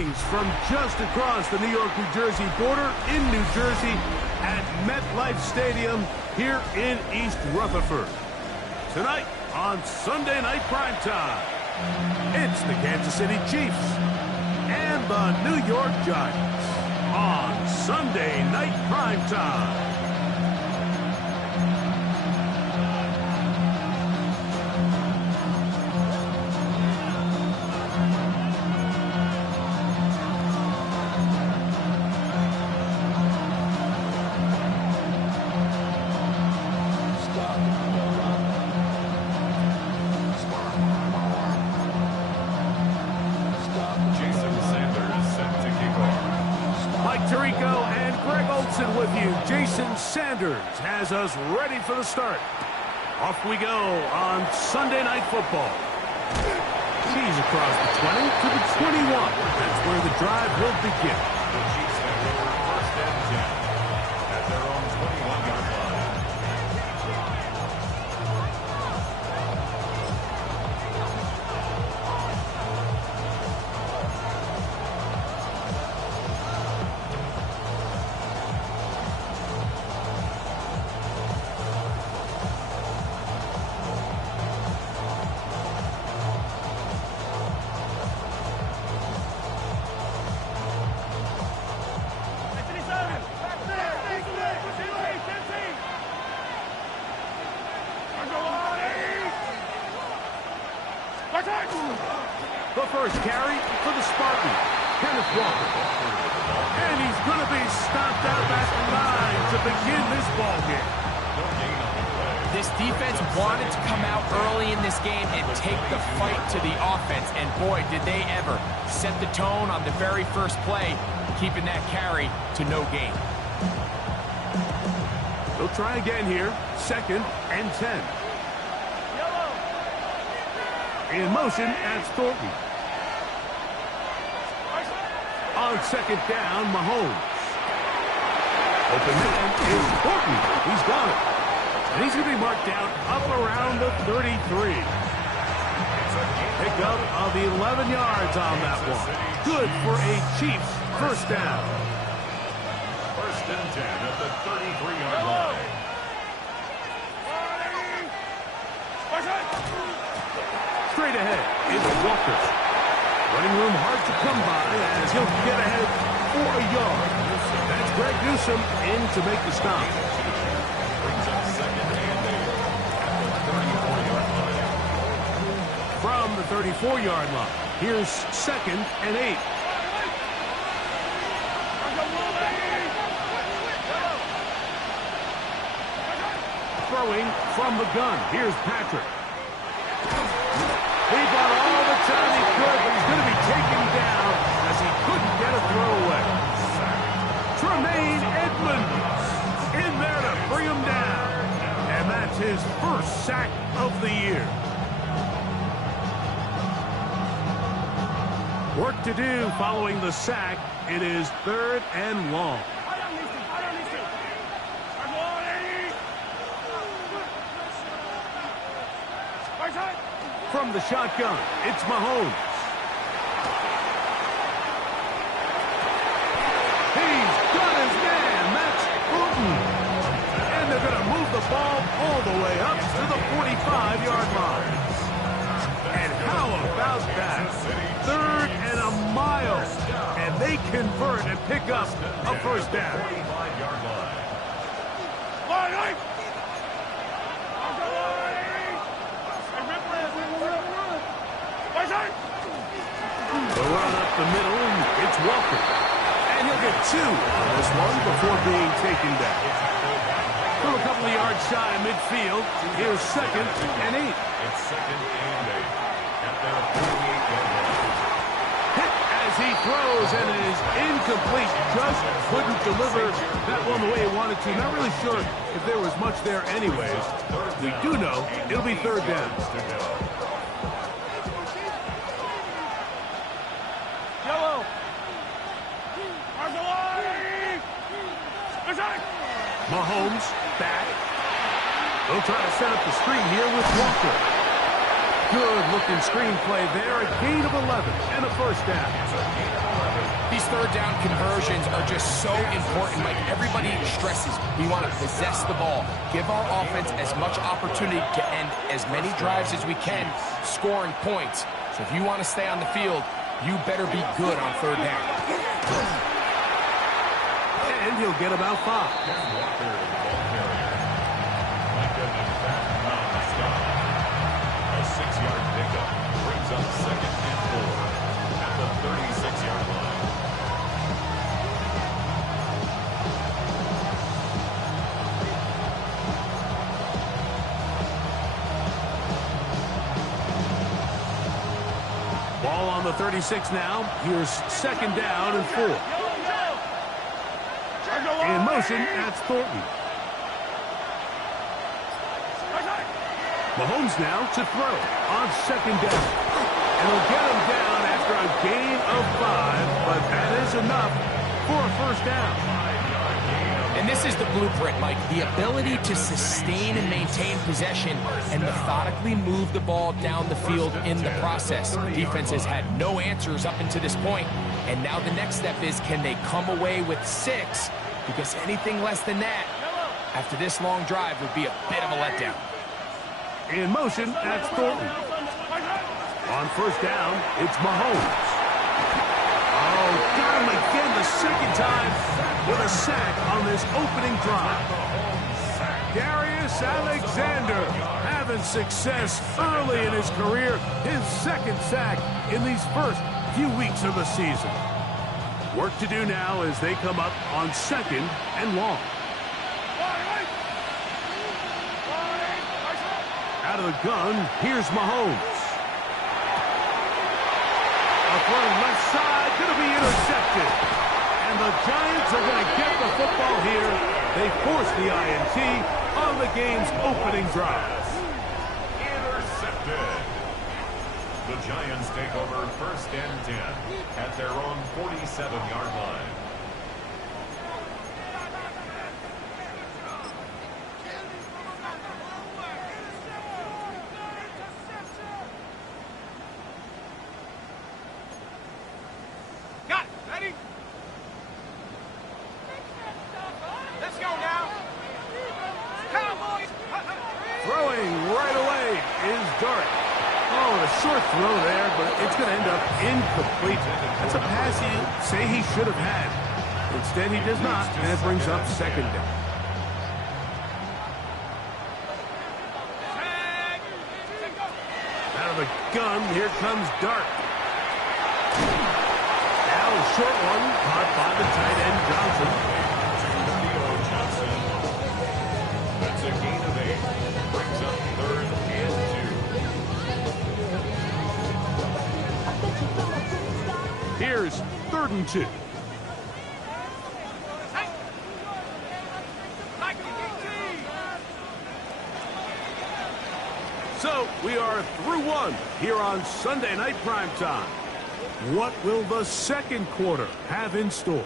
Greetings from just across the New York-New Jersey border in New Jersey at MetLife Stadium here in East Rutherford. Tonight on Sunday Night Primetime, it's the Kansas City Chiefs and the New York Giants on Sunday Night Primetime. With you, Jason Sanders has us ready for the start. Off we go on Sunday Night Football. He's across the 20 to the 21. That's where the drive will begin. The Chiefs have over first and 10 at their own 21-yard line. The first carry for the Spartans, Kenneth Walker. And he's going to be stopped out at the line to begin this ball game. This defense wanted to come out early in this game and take the fight to the offense. And boy, did they ever set the tone on the very first play, keeping that carry to no gain. They'll try again here, 2nd and 10. In motion, that's Thornton. On 2nd down, Mahomes. Open man is Thornton. He's got it. And he's going to be marked down up around the 33. Pick up of 11 yards on that one. Good for a Chiefs first down. First and 10 at the 33-yard line. Straight ahead is Walker. Running room hard to come by as he'll get ahead for a yard. That's Greg Newsome in to make the stop. Brings up 2nd and 8 at the 34-yard line. From the 34-yard line, here's 2nd and 8. Throwing from the gun, here's Patrick. He got all the time he could, but he's going to be taken down as he couldn't get a throw away. Tremaine Edmonds in there to bring him down. And that's his first sack of the year. Work to do following the sack. It is 3rd and long. From the shotgun, it's Mahomes. He's got his man. That's Thornton. And they're going to move the ball all the way up to the 45-yard line. And how about that? 3rd and a mile. And they convert and pick up a first down. 45-yard line. The run up the middle, it's Walker. And he'll get 2 on this one before being taken down. From a couple of yards shy of midfield, here's 2nd and 8. It's 2nd and 8 at their 48-yard line. Hit as he throws, and it is incomplete. Just couldn't deliver that one the way he wanted to. Not really sure if there was much there anyways. We do know it'll be 3rd down. Mahomes back. They'll try to set up the screen here with Walker. Good looking screen play there. A gain of 11 and a first down. These third down conversions are just so important. Like everybody stresses, we want to possess the ball, give our offense as much opportunity to end as many drives as we can, scoring points. So if you want to stay on the field, you better be good on third down. And he'll get about 5. Walker, the ball carrier. Lincoln and back on the stop. A 6-yard pickup brings up 2nd and 4 at the 36-yard line. Ball on the 36 now. Here's 2nd down and 4. In motion, that's Thornton. Mahomes now to throw on 2nd down. And he'll get him down after a gain of 5, but that is enough for a 1st down. And this is the blueprint, Mike. The ability to sustain and maintain possession and methodically move the ball down the field in the process. Defense has had no answers up until this point, and now the next step is, can they come away with 6? Because anything less than that, after this long drive, would be a bit of a letdown. In motion, that's Thornton. On 1st down, it's Mahomes. Oh, got him again the 2nd time with a sack on this opening drive. Darius Alexander having success early in his career. His 2nd sack in these first few weeks of the season. Work to do now as they come up on 2nd and long. Out of the gun, here's Mahomes. A throw left side, going to be intercepted. And the Giants are going to get the football here. They force the INT on the game's opening drive. Intercepted. The Giants take over 1st and 10 at their own 47-yard line. Got it. Ready? Let's go now. Cowboys. Throwing right away is Dart. Oh, a short throw there, but it's going to end up incomplete. That's a pass he'd say he should have had. Instead, he does not, and it brings up 2nd down. Out of the gun, here comes Dart. Now a short one, caught by the tight end, Johnson. That's a gain of 8. Brings up 3rd and 2. Here's 3rd and 2. So we are through 1 here on Sunday Night Primetime. What will the 2nd quarter have in store?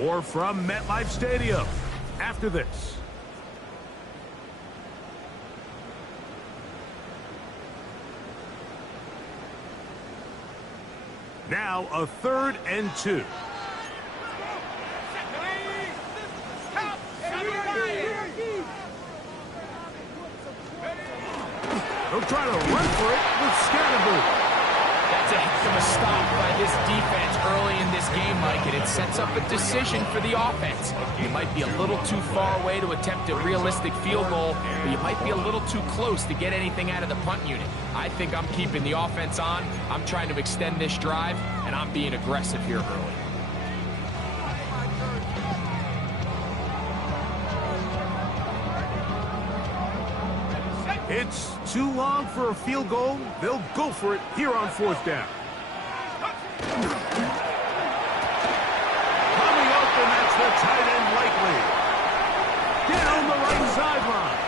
More from MetLife Stadium after this. Now a 3rd and 2. They'll try to run for it with Scatterboo. That's a heck of a stop by this defense early in this game, Mike, and it sets up a decision for the offense. You might be a little too far away to attempt a realistic field goal, but you might be a little too close to get anything out of the punt unit. I think I'm keeping the offense on. I'm trying to extend this drive, and I'm being aggressive here early. It's too long for a field goal. They'll go for it here on 4th down. Coming open, that's the tight end likely. Down the right sideline.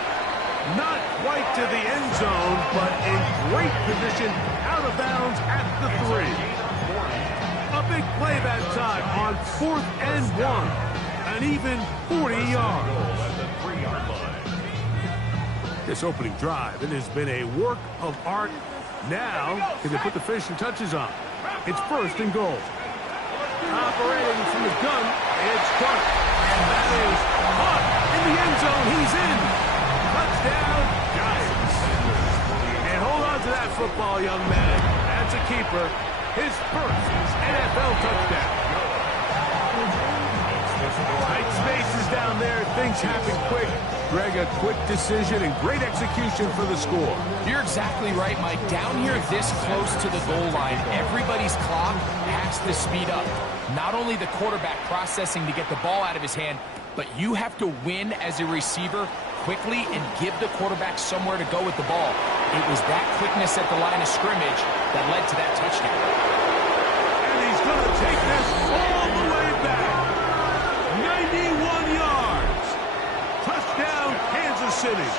Not quite to the end zone, but in great position out of bounds at the 3. A big play that time on 4th and 1. An even 40 yards. This opening drive, it has been a work of art. Now, can they put the finishing touches on? It's 1st and goal. operating from the gun. It's Dart. And that is caught in the end zone. He's in. Touchdown, Giants. And hold on to that football, young man. That's a keeper. His first NFL touchdown. Tight spaces down there. Things happen quick. Greg, a quick decision and great execution for the score. You're exactly right, Mike. Down here this close to the goal line, everybody's clock has to speed up. Not only the quarterback processing to get the ball out of his hand, but you have to win as a receiver quickly and give the quarterback somewhere to go with the ball. It was that quickness at the line of scrimmage that led to that touchdown. And he's going to take this all the way back. 91 yards. Touchdown, Kansas City.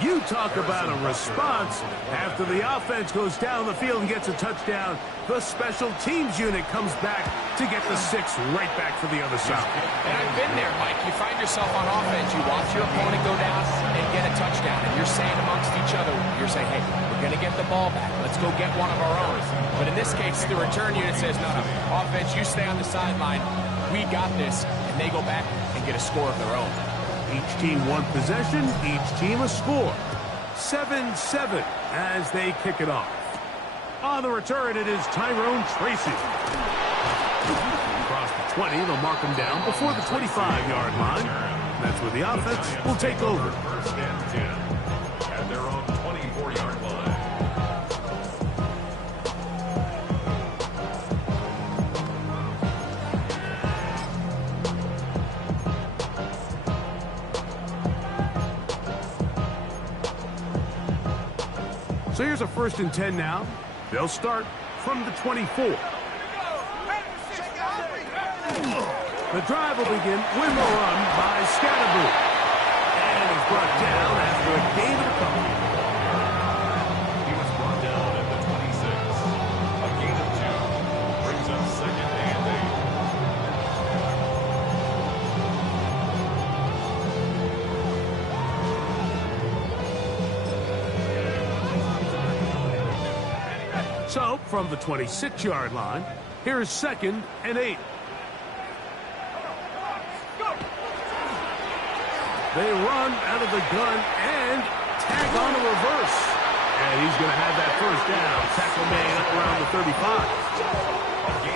You talk about a response. After the offense goes down the field and gets a touchdown, the special teams unit comes back to get the 6 right back for the other side. And I've been there, Mike. You find yourself on offense, you watch your opponent go down and get a touchdown, and you're saying amongst each other, you're saying, hey, we're going to get the ball back. Let's go get one of our own. But in this case, the return unit says, no, offense, you stay on the sideline. We got this. And they go back and get a score of their own. Each team one possession, each team a score. 7-7 as they kick it off. On the return, it is Tyrone Tracy. Across the 20, they'll mark him down before the 25-yard line. That's where the offense will take over. First and 10 at their own 24-yard line. So here's a 1st and 10 now. They'll start from the 24. The drive will begin with a run by Scatterboo. And he's brought down after a gain of a couple. He was brought down at the 26. A gain of 2 brings up 2nd and 8. So, from the 26-yard line, here's 2nd and 8. They run out of the gun and tag on a reverse. And he's going to have that first down. Tackle made up around the 35.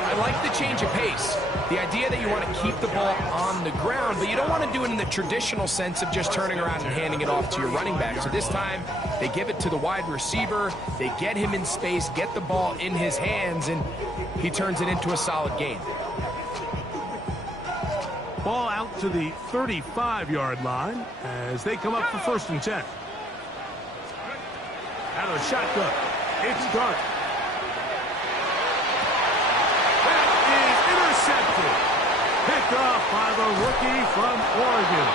I like the change of pace. The idea that you want to keep the ball on the ground, but you don't want to do it in the traditional sense of just turning around and handing it off to your running back. So this time, they give it to the wide receiver. They get him in space, get the ball in his hands, and he turns it into a solid gain. Ball out to the 35-yard line as they come up for 1st and 10. Out of the shotgun, it's Dart. That is intercepted. Picked off by the rookie from Oregon.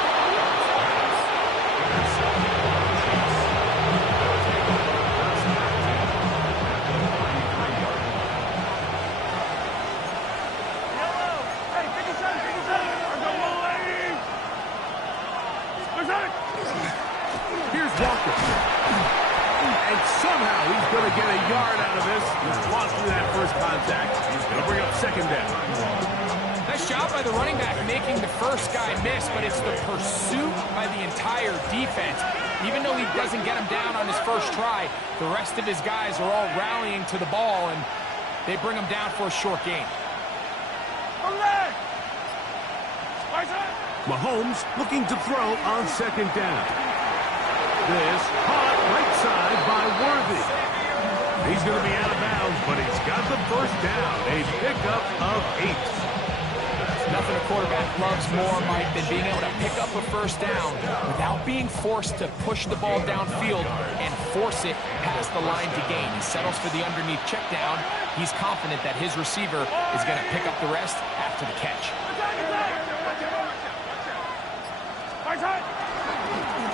Here's Walker. And somehow he's going to get a yard out of this. He's lost through that first contact. It'll bring up 2nd down. Nice job by the running back making the first guy miss, but it's the pursuit by the entire defense. Even though he doesn't get him down on his first try, the rest of his guys are all rallying to the ball, and they bring him down for a short gain. Mahomes looking to throw on 2nd down. This caught right side by Worthy. He's going to be out of bounds, but he's got the first down. A pickup of 8. Nothing a quarterback loves more, Mike, than being able to pick up a first down without being forced to push the ball downfield and force it past the line to gain. He settles for the underneath check down. He's confident that his receiver is going to pick up the rest after the catch.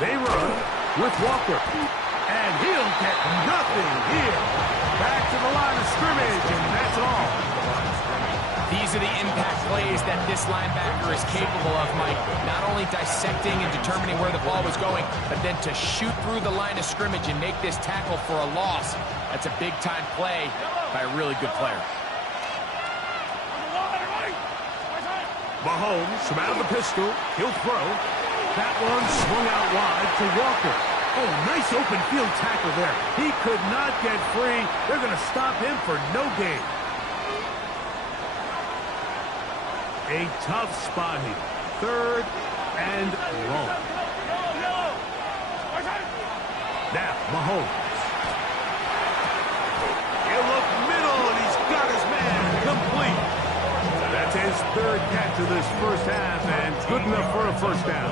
They run with Walker. And he'll get nothing here. Back to the line of scrimmage, and that's all. These are the impact plays that this linebacker is capable of, Mike. Not only dissecting and determining where the ball was going, but then to shoot through the line of scrimmage and make this tackle for a loss. That's a big-time play by a really good player. Mahomes from out of the pistol. He'll throw. That one swung out wide to Walker. Oh, nice open field tackle there. He could not get free. They're going to stop him for no gain. A tough spot here. 3rd and long. Now, Mahomes. He'll look middle, and he's got his man complete. That's his 3rd catch of this first half, and good enough for a first down.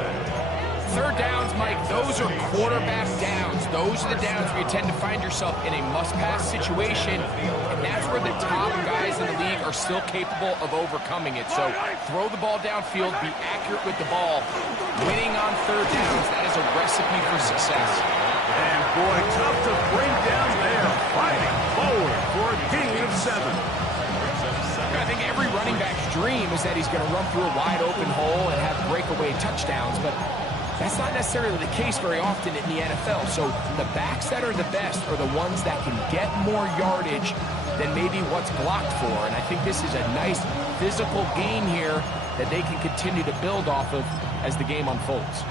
3rd downs, Mike, those are quarterback downs. Those are the downs where you tend to find yourself in a must-pass situation, and that's where the top guys in the league are still capable of overcoming it. So throw the ball downfield, be accurate with the ball. Winning on 3rd downs, that is a recipe for success. And boy, tough to bring down there. Fighting forward for a gain of 7. I think every running back's dream is that he's going to run through a wide open hole and have breakaway touchdowns, but that's not necessarily the case very often in the NFL. So the backs that are the best are the ones that can get more yardage than maybe what's blocked for. And I think this is a nice physical gain here that they can continue to build off of as the game unfolds.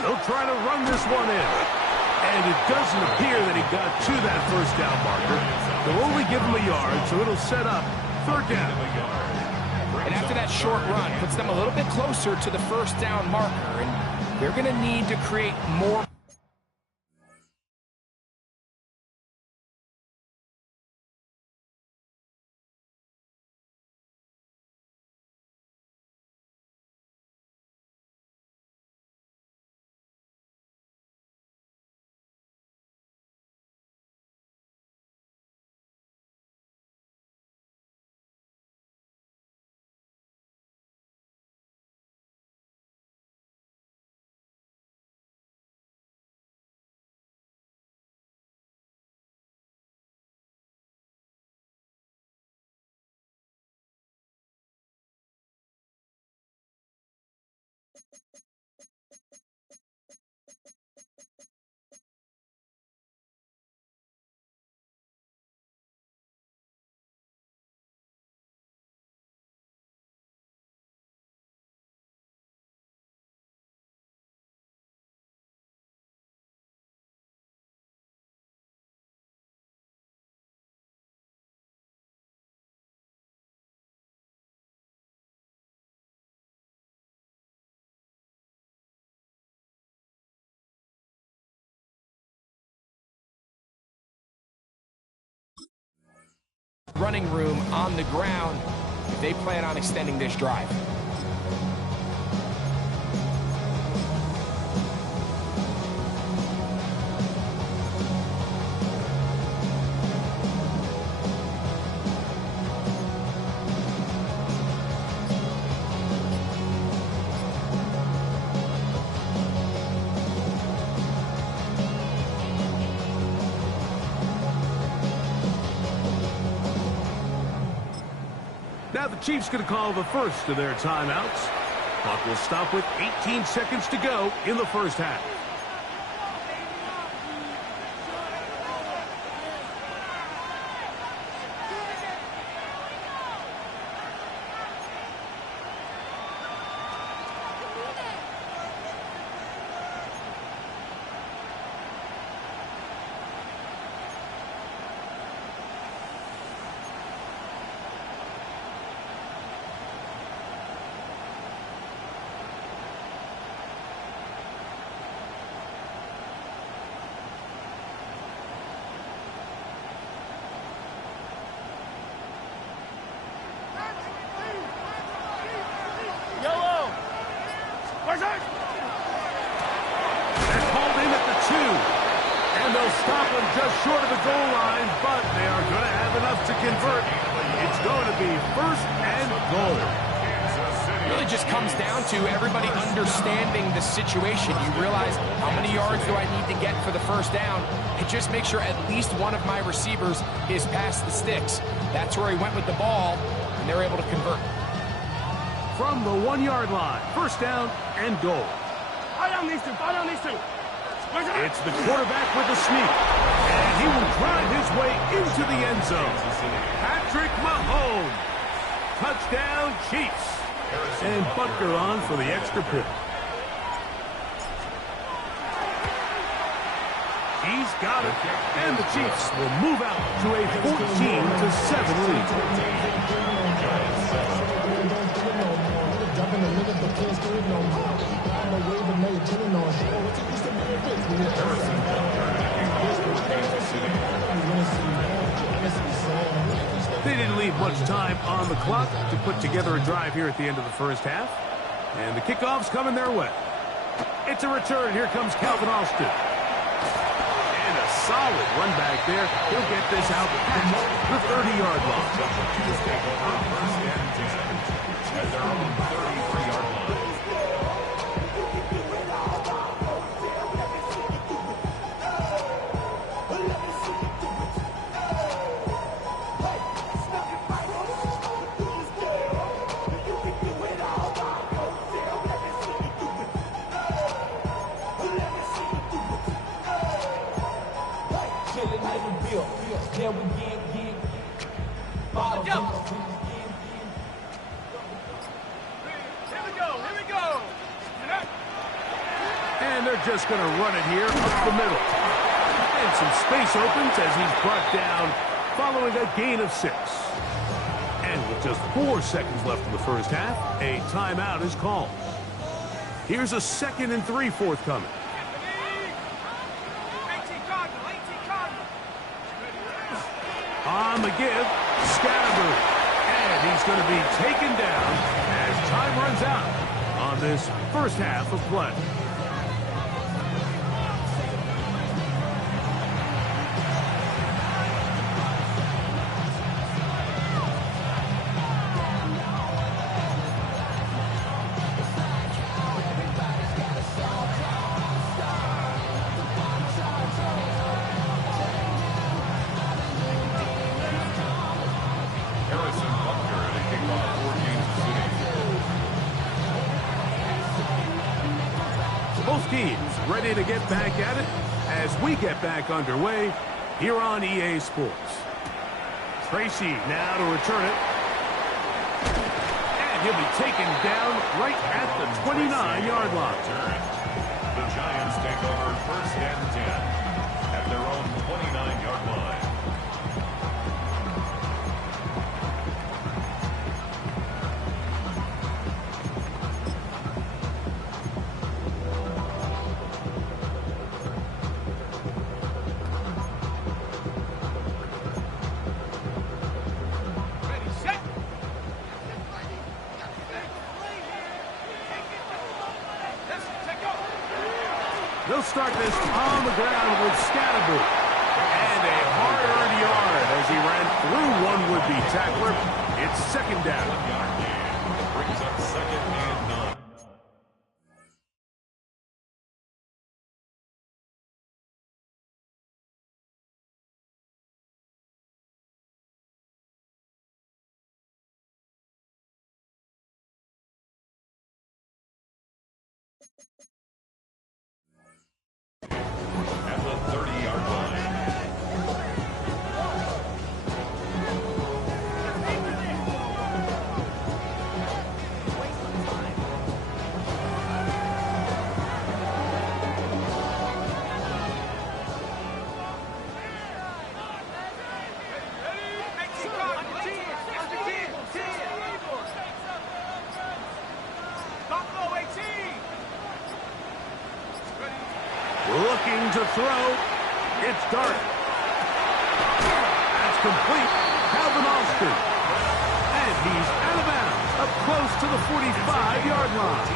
They'll try to run this one in. And it doesn't appear that he got to that first down marker. They'll only give him a yard, so it'll set up 3rd down. And after that short run, puts them a little bit closer to the first down marker. And they're going to need to create more. Running room on the ground if they plan on extending this drive. Now the Chiefs going to call the first of their timeouts. Clock will stop with 18 seconds to go in the first half. They're called in at the 2. And they'll stop them just short of the goal line, but they are going to have enough to convert. It's going to be 1st and goal. really just comes down to everybody understanding the situation. You realize how many yards do I need to get for the first down, and just make sure at least one of my receivers is past the sticks. That's where he went with the ball, and they're able to convert. From the 1-yard line, first down and goal. It's the quarterback with a sneak, and he will drive his way into the end zone. Patrick Mahomes. Touchdown, Chiefs. And Butker on for the extra point. He's got it, and the Chiefs will move out to a 14-7 lead. They didn't leave much time on the clock to put together a drive here at the end of the first half. And the kickoff's coming their way. It's a return. Here comes Calvin Austin. And a solid run back there. He'll get this out past the 30-yard line. At their own 33-yard line. And they're just going to run it here up the middle. And some space opens as he's brought down following a gain of 6. And with just 4 seconds left in the first half, a timeout is called. Here's a 2nd and 3 forthcoming. On the give, Scatterby. And he's going to be taken down as time runs out on this first half of play. Both teams ready to get back at it as we get back underway here on EA Sports. Tracy now to return it. And he'll be taken down right at the 29-yard line. The Giants take over 1st and 10 at their own 29-yard line. They'll start this on the ground with Scatterby. And a hard-earned yard as he ran through one would-be tackler. It's 2nd down. Brings up 2nd and 9. At the 30-yard line. Looking to throw. It's Dart. That's complete. Calvin Austin. And he's out of bounds up close to the 45-yard line.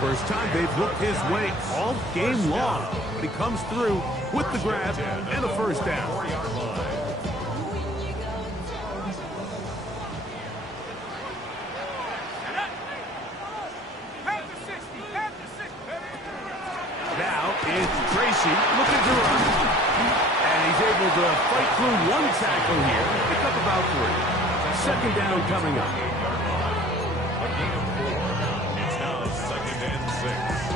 First time they've looked his way all game long. But he comes through with the grab and a first down. 4-yard line. to fight through one tackle here. Pick up about 3. Second down coming up. A gain of 4. It's now 2nd and 6.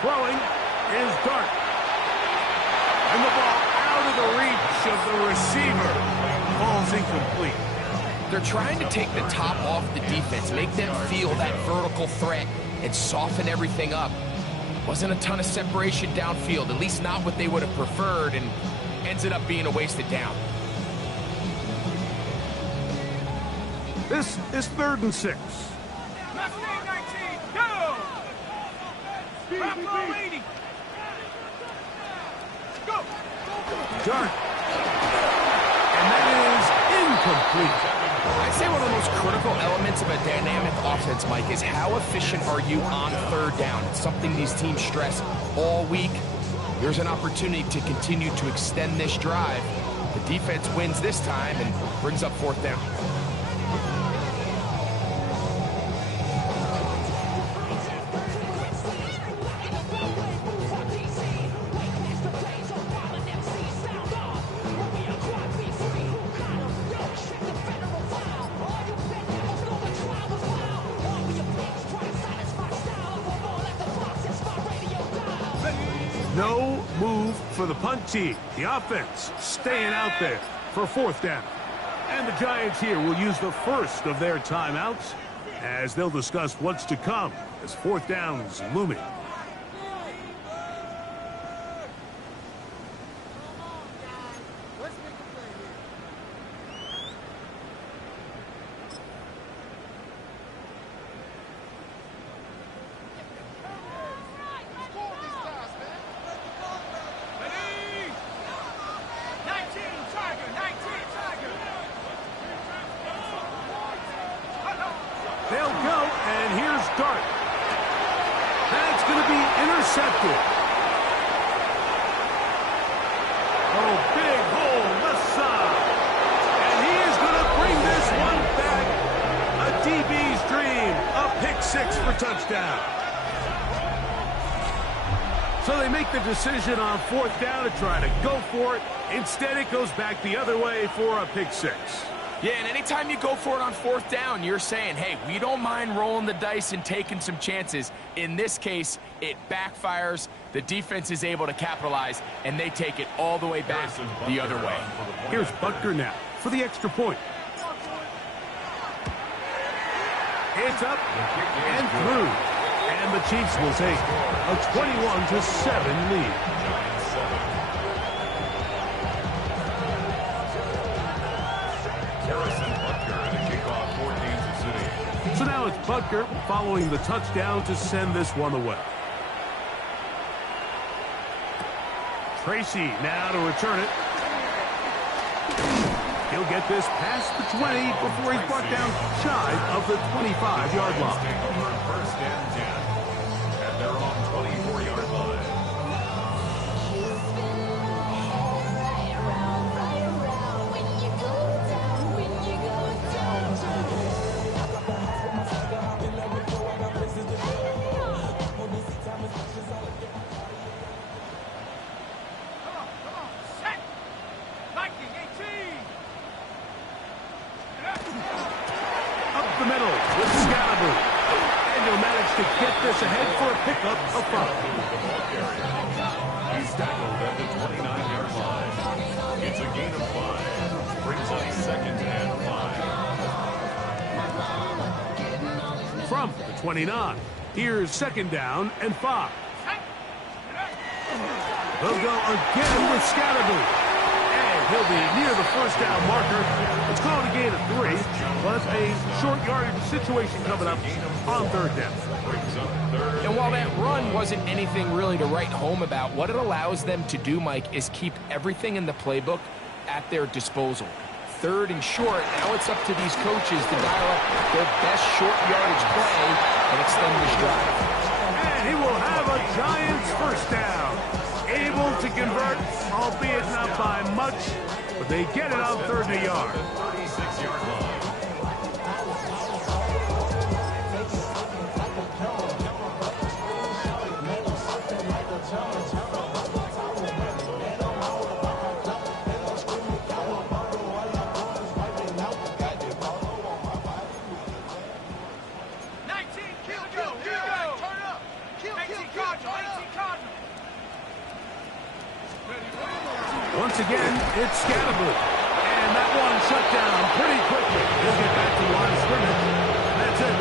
Throwing is Dart. And the ball out of the reach of the receiver. Ball's incomplete. They're trying to take the top off the defense, make them feel that vertical threat, and soften everything up. Wasn't a ton of separation downfield, at least not what they would have preferred, and ends it up being a wasted down. This is 3rd and 6. Mustang 19, go! Bravo 80. Go! Dart. And that is incomplete. I'd say one of the most critical elements of a dynamic offense, Mike, is how efficient are you on 3rd down. It's something these teams stress all week. There's an opportunity to continue to extend this drive. The defense wins this time and brings up 4th down. No move for the punt team. The offense staying out there for 4th down. And the Giants here will use the first of their timeouts as they'll discuss what's to come as 4th down's looming. They'll go, and here's Dart. That's going to be intercepted. Oh, big hole left side. And he is going to bring this one back. A DB's dream. A pick 6 for touchdown. So they make the decision on 4th down to try to go for it. Instead, it goes back the other way for a pick 6. Yeah, and anytime you go for it on 4th down, you're saying, hey, we don't mind rolling the dice and taking some chances. In this case, it backfires. The defense is able to capitalize, and they take it all the way back the other way. Here's Butker now for the extra point. It's up and through. And the Chiefs will take a 21-7 lead. So now it's Butker following the touchdown to send this one away. Tracy now to return it. He'll get this past the 20 before he's brought down shy of the 25-yard line. 1st and 10. And they're on 24-yard line. The middle with Scalaboo. And he'll manage to get this ahead for a pickup of 5. He's tackled at the 29-yard line. It's a gain of 5. Brings up 2nd and 5. From the 29, here's 2nd down and 5. They'll go again with Scalaboo. He'll be near the 1st down marker. It's called a gain of 3, but a short yardage situation coming up on 3rd down. And while that run wasn't anything really to write home about, what it allows them to do, Mike, is keep everything in the playbook at their disposal. 3rd and short, now it's up to these coaches to dial up their best short yardage play and extend this drive. And he will have a Giants 1st down. able to convert, albeit not by much, but they get it on 3rd and a yard. 36-yard line. Once again, it's Scatterboot. And that one shut down pretty quickly. He'll get back to the line of scrimmage. That's it.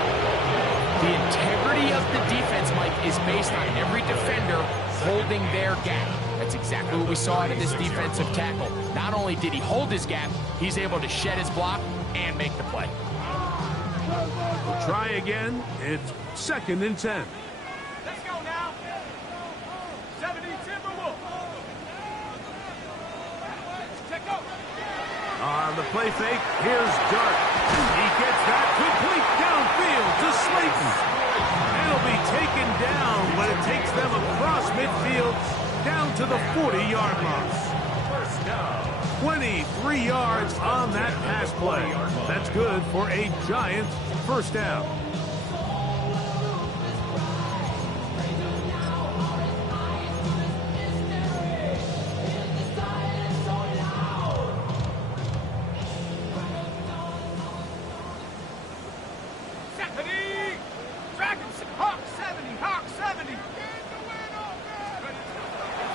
The integrity of the defense, Mike, is based on every defender holding their gap. That's exactly what we saw out of this defensive tackle. Not only did he hold his gap, he's able to shed his block and make the play. We'll try again. It's 2nd and 10. Let's go now. 70 Timberwolves. Check out. On the play fake, here's Dart. He gets that complete downfield to Slayton. It'll be taken down, but it takes them across midfield down to the 40-yard line. 23 yards on that pass play. That's good for a Giants first down.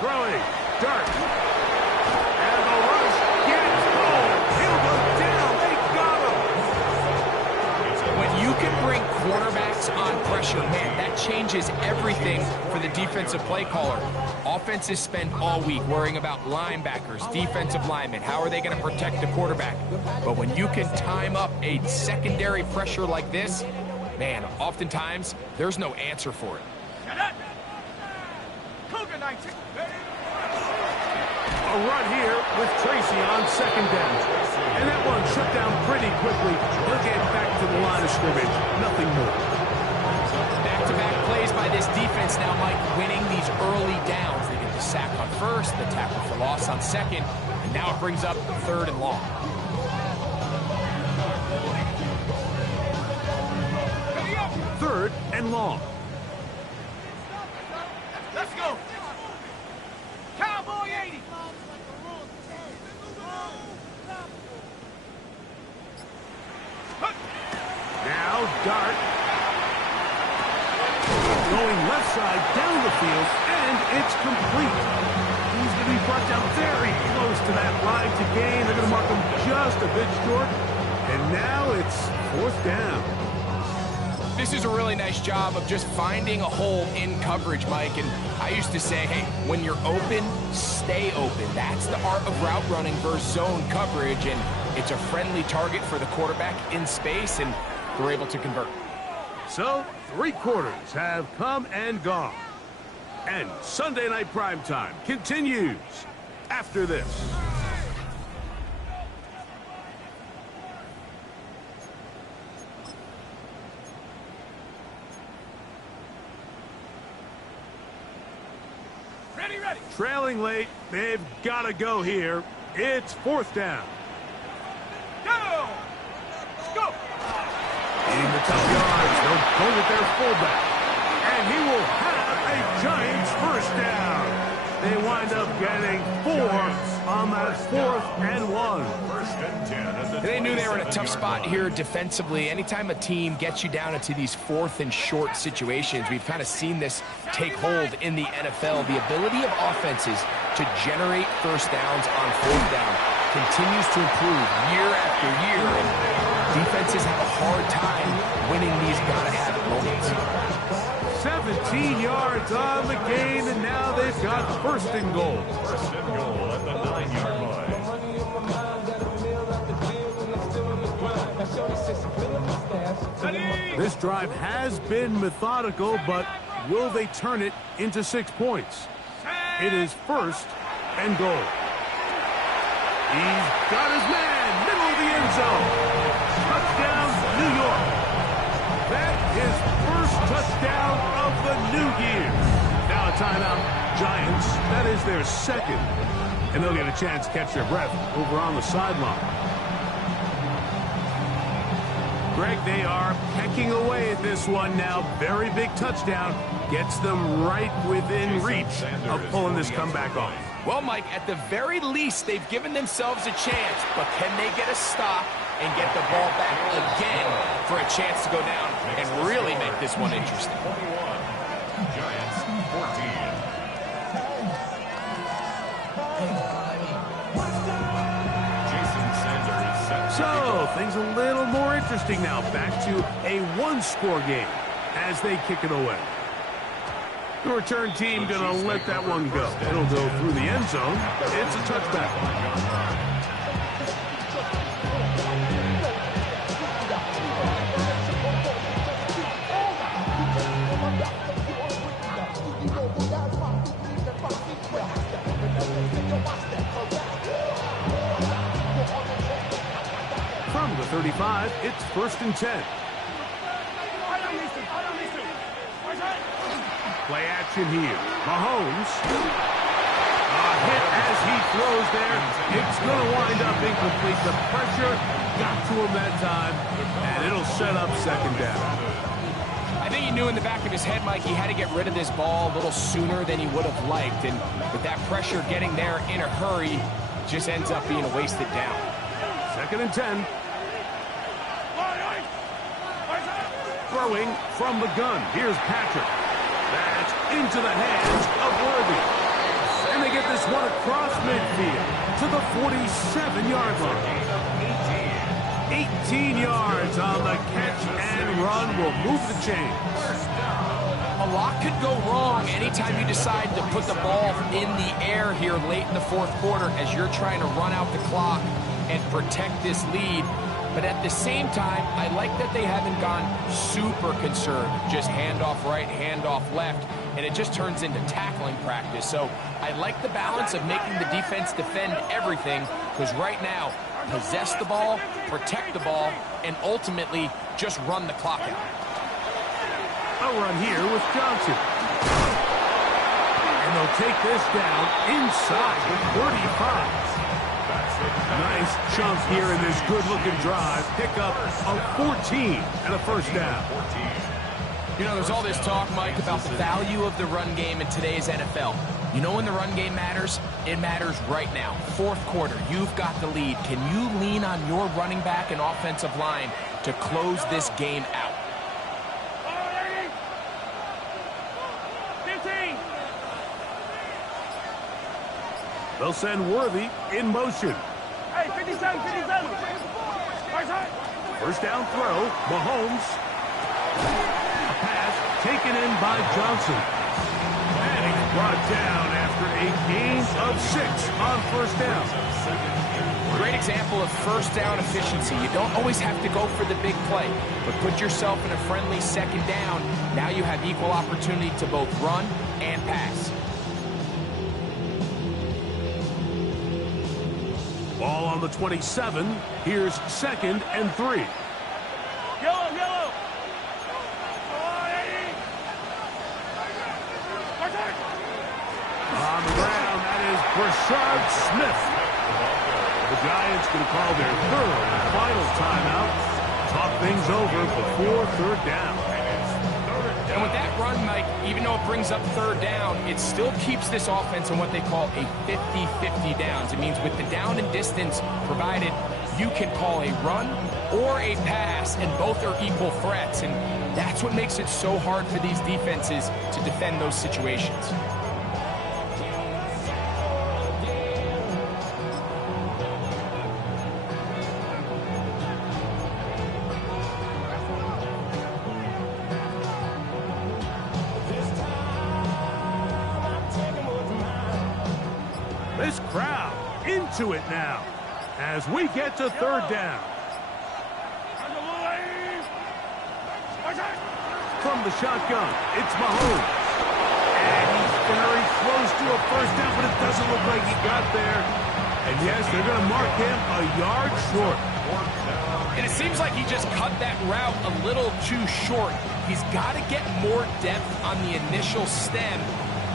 Throwing, Dart. And the rush gets home. He'll go down. They got him. When you can bring quarterbacks on pressure, man, that changes everything for the defensive play caller. Offenses spend all week worrying about linebackers, defensive linemen. How are they going to protect the quarterback? But when you can time up a secondary pressure like this, man, oftentimes there's no answer for it. Cougar 19. A run here with Tracy on 2nd down. And that one shut down pretty quickly. He'll get back to the line of scrimmage. Nothing more. Back-to-back plays by this defense now, Mike, winning these early downs. They get the sack on 1st, the tackle for loss on 2nd, and now it brings up 3rd and long. Third and long. Let's go. Cowboy 80. Now Dart. Going left side down the field, and it's complete. He's going to be brought down very close to that line to gain. They're going to mark him just a bit short. And now it's 4th down. This is a really nice job of just finding a hole in coverage, Mike. And I used to say, hey, when you're open, stay open. That's the art of route running versus zone coverage. And it's a friendly target for the quarterback in space, and they're able to convert. So, 3 quarters have come and gone. And Sunday Night Primetime continues after this. Ready. Trailing late, they've got to go here. It's 4th down. Go. Let's go. Eating the tough yards, they'll go with their fullback. And he will have a Giants first down. They wind up getting 4 on that 4th and 1. 1st and 10 at the They knew they were in a tough 27-yard spot line. here defensively. Anytime a team gets you down into these 4th and short situations, we've kind of seen this take hold in the NFL. The ability of offenses to generate first downs on 4th down continues to improve year after year. And defenses have a hard time winning these gotta-have-it moments. 17 yards on the gain, and now they've got 1st and goal. 1st and goal at the 9-yard line. This drive has been methodical, but will they turn it into 6 points? It is 1st and goal. He's got his man, middle of the end zone. Touchdown, New York. That is first touchdown of the new year. Now a timeout. Giants, that is their second. And they'll get a chance to catch their breath over on the sideline. Greg, they are pecking away at this one now. Very big touchdown. Gets them right within reach of pulling this comeback off. Well, Mike, at the very least, they've given themselves a chance. But can they get a stop and get the ball back again for a chance to go down and really make this one interesting? 21. Giants 14. Jason Sanders set. So, things a little more interesting now. Back to a one-score game as they kick it away. The return team going to let that one go. It'll go through the end zone. It's a touchback. From the 35, it's 1st and 10. Play action here. Mahomes. A hit as he throws there. It's going to wind up incomplete. The pressure got to him that time, and it'll set up 2nd down. I think he knew in the back of his head, Mike, he had to get rid of this ball a little sooner than he would have liked. And with that pressure getting there in a hurry, just ends up being a wasted down. 2nd and 10. Throwing from the gun. Here's Patrick. That's into the hands of Worthy. And they get this one across midfield to the 47-yard line. 18 yards on the catch and run will move the chains. A lot could go wrong anytime you decide to put the ball in the air here late in the 4th quarter as you're trying to run out the clock and protect this lead. But at the same time, I like that they haven't gone super conserved. Just handoff right, handoff left, and it just turns into tackling practice. So I like the balance of making the defense defend everything, because right now, possess the ball, protect the ball, and ultimately just run the clock out. A run here with Johnson. And they'll take this down inside the 35. Nice chunk here in this good-looking drive. Pick up a 14 and a 1st down. You know, there's all this talk, Mike, about the value of the run game in today's NFL. You know when the run game matters? It matters right now. 4th quarter, you've got the lead. Can you lean on your running back and offensive line to close this game out? 15. They'll send Worthy in motion. Hey, 57, 57. Right side. 1st down throw, Mahomes. A pass taken in by Johnson. And he's brought down after a gain of 6 on 1st down. Great example of 1st down efficiency. You don't always have to go for the big play, but put yourself in a friendly 2nd down. Now you have equal opportunity to both run and pass. Ball on the 27. Here's 2nd and 3. Yellow, yellow. On the ground, that is Brashard Smith. The Giants going to call their 3rd and final timeout. Talk things over before 3rd down. And with that run, Mike, even though it brings up 3rd down, it still keeps this offense in what they call a 50-50 downs. It means with the down and distance provided, you can call a run or a pass, and both are equal threats. And that's what makes it so hard for these defenses to defend those situations. This crowd into it now as we get to 3rd down. From the shotgun, it's Mahomes. And he's very close to a 1st down, but it doesn't look like he got there. And yes, they're going to mark him a yard short. And it seems like he just cut that route a little too short. He's got to get more depth on the initial stem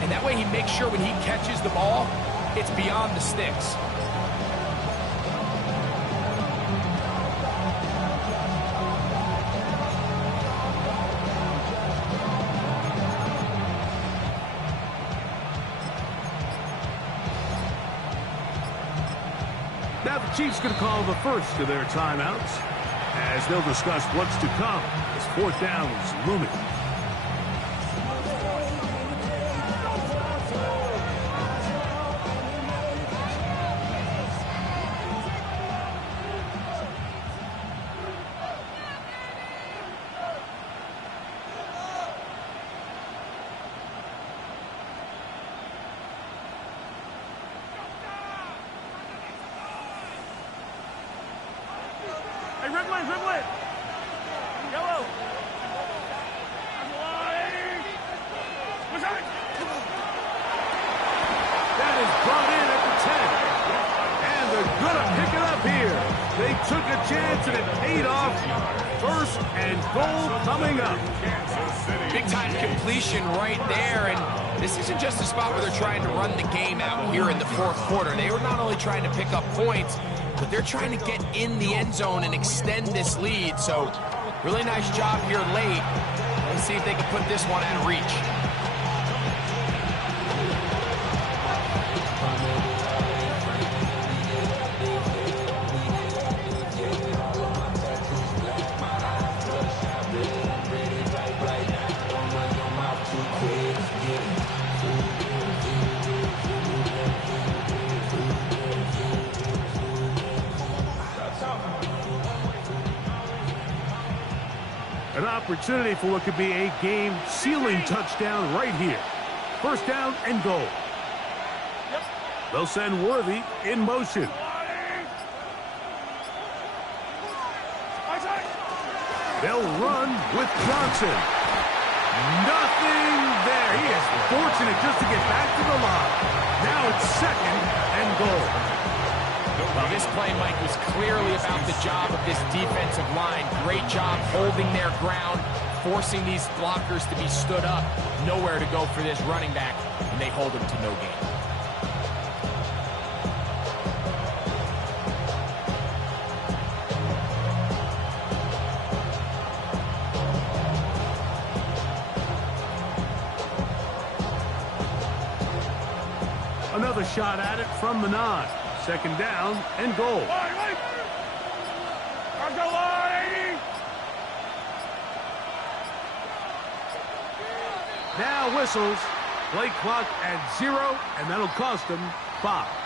And that way he makes sure when he catches the ball, it's beyond the sticks. Now the Chiefs going to call the first of their timeouts as they'll discuss what's to come as fourth down is looming. Hey, Ridley, Ridley! Yellow! That is brought in at the 10. And they're going to pick it up here. They took a chance and it paid off. First and goal coming up. Big time completion right there, and this isn't just a spot where they're trying to run the game out here in the fourth quarter. They were not only trying to pick up points, but they're trying to get in the end zone and extend this lead. So really nice job here late. Let's see if they can put this one out of reach. An opportunity for what could be a game-sealing touchdown right here. First down and goal. They'll send Worthy in motion. They'll run with Johnson. Nothing there. He is fortunate just to get back to the line. Now it's second and goal. Well, this play, Mike, was clearly about the job of this defensive line. Great job holding their ground, forcing these blockers to be stood up. Nowhere to go for this running back, and they hold him to no gain. Another shot at it from the 9. Second down and goal. Now whistles. Play clock at 0, and that'll cost them 5.